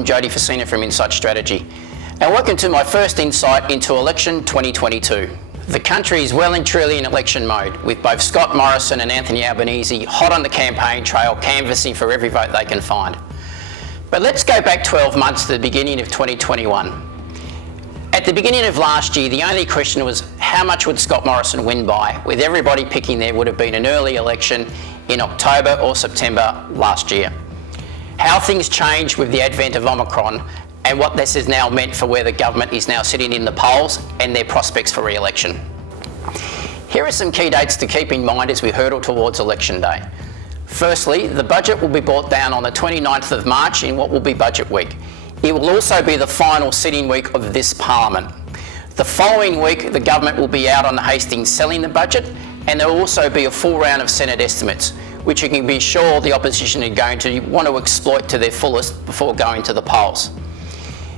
I'm Jody Facina from Insight Strategy, and welcome to my first insight into election 2022. The country is well and truly in election mode, with both Scott Morrison and Anthony Albanese hot on the campaign trail, canvassing for every vote they can find. But let's go back 12 months to the beginning of 2021. At the beginning of last year, the only question was how much would Scott Morrison win by, with everybody picking there would have been an early election in October or September last year. How things changed with the advent of Omicron and what this has now meant for where the government is now sitting in the polls and their prospects for re-election. Here are some key dates to keep in mind as we hurtle towards election day. Firstly, the budget will be brought down on the 29th of March in what will be budget week. It will also be the final sitting week of this parliament. The following week, the government will be out on the Hastings selling the budget, and there will also be a full round of Senate estimates, which you can be sure the opposition are going to want to exploit to their fullest before going to the polls.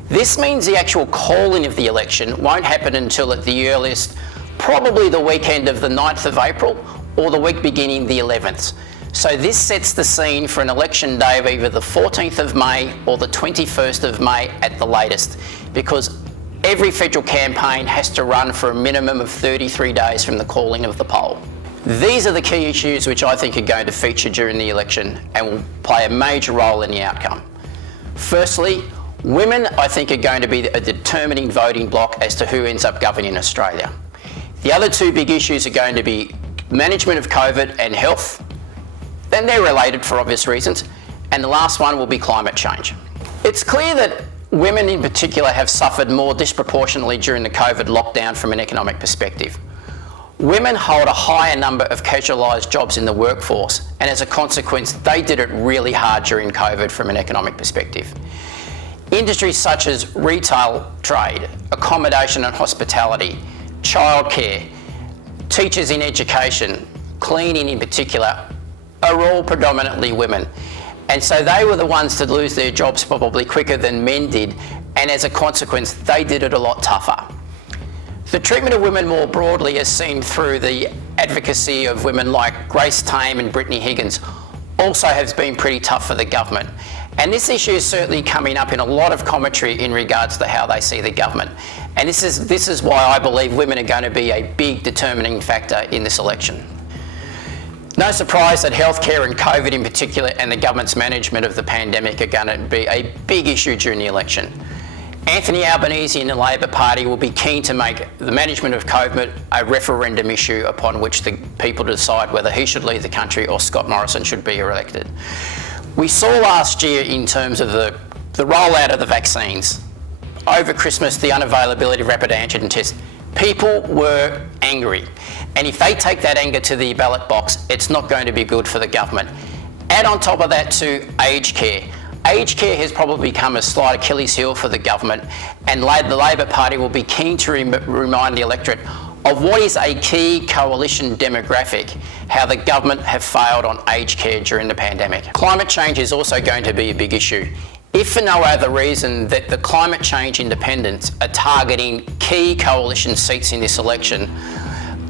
This means the actual calling of the election won't happen until at the earliest, probably the weekend of the 9th of April or the week beginning the 11th. So this sets the scene for an election day of either the 14th of May or the 21st of May at the latest, because every federal campaign has to run for a minimum of 33 days from the calling of the poll. These are the key issues which I think are going to feature during the election and will play a major role in the outcome. Firstly, women, I think, are going to be a determining voting bloc as to who ends up governing Australia. The other two big issues are going to be management of COVID and health. Then they're related for obvious reasons. And the last one will be climate change. It's clear that women in particular have suffered more disproportionately during the COVID lockdown from an economic perspective. Women hold a higher number of casualised jobs in the workforce, and as a consequence, they did it really hard during COVID from an economic perspective. Industries such as retail trade, accommodation and hospitality, childcare, teachers in education, cleaning in particular, are all predominantly women. And so they were the ones to lose their jobs probably quicker than men did, and as a consequence, they did it a lot tougher. The treatment of women more broadly is seen through the advocacy of women like Grace Tame and Brittany Higgins also has been pretty tough for the government. And this issue is certainly coming up in a lot of commentary in regards to how they see the government. And this is why I believe women are going to be a big determining factor in this election. No surprise that healthcare and COVID in particular and the government's management of the pandemic are going to be a big issue during the election. Anthony Albanese and the Labor Party will be keen to make the management of COVID a referendum issue upon which the people decide whether he should leave the country or Scott Morrison should be elected. We saw last year in terms of the rollout of the vaccines, over Christmas, the unavailability of rapid antigen tests, people were angry. And if they take that anger to the ballot box, it's not going to be good for the government. Add on top of that to aged care. Aged care has probably become a slight Achilles heel for the government, and the Labor Party will be keen to remind the electorate of what is a key coalition demographic, how the government have failed on aged care during the pandemic. Climate change is also going to be a big issue, if for no other reason that the climate change independents are targeting key coalition seats in this election,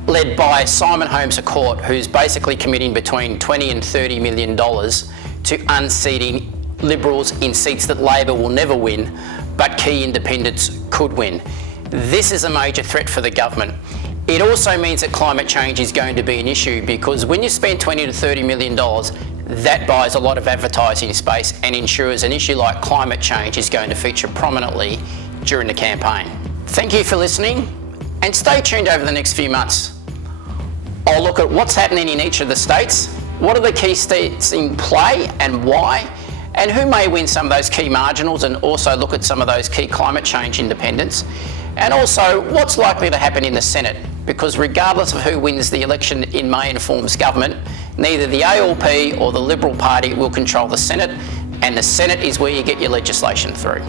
led by Simon Holmes à Court, who's basically committing between $20 and $30 million to unseating Liberals in seats that Labor will never win, but key independents could win. This is a major threat for the government. It also means that climate change is going to be an issue, because when you spend $20 to $30 million, that buys a lot of advertising space and ensures an issue like climate change is going to feature prominently during the campaign. Thank you for listening, and stay tuned over the next few months. I'll look at what's happening in each of the states, what are the key states in play and why, and who may win some of those key marginals, and also look at some of those key climate change independents, and also what's likely to happen in the Senate, because regardless of who wins the election in May and forms government, neither the ALP or the Liberal Party will control the Senate, and the Senate is where you get your legislation through.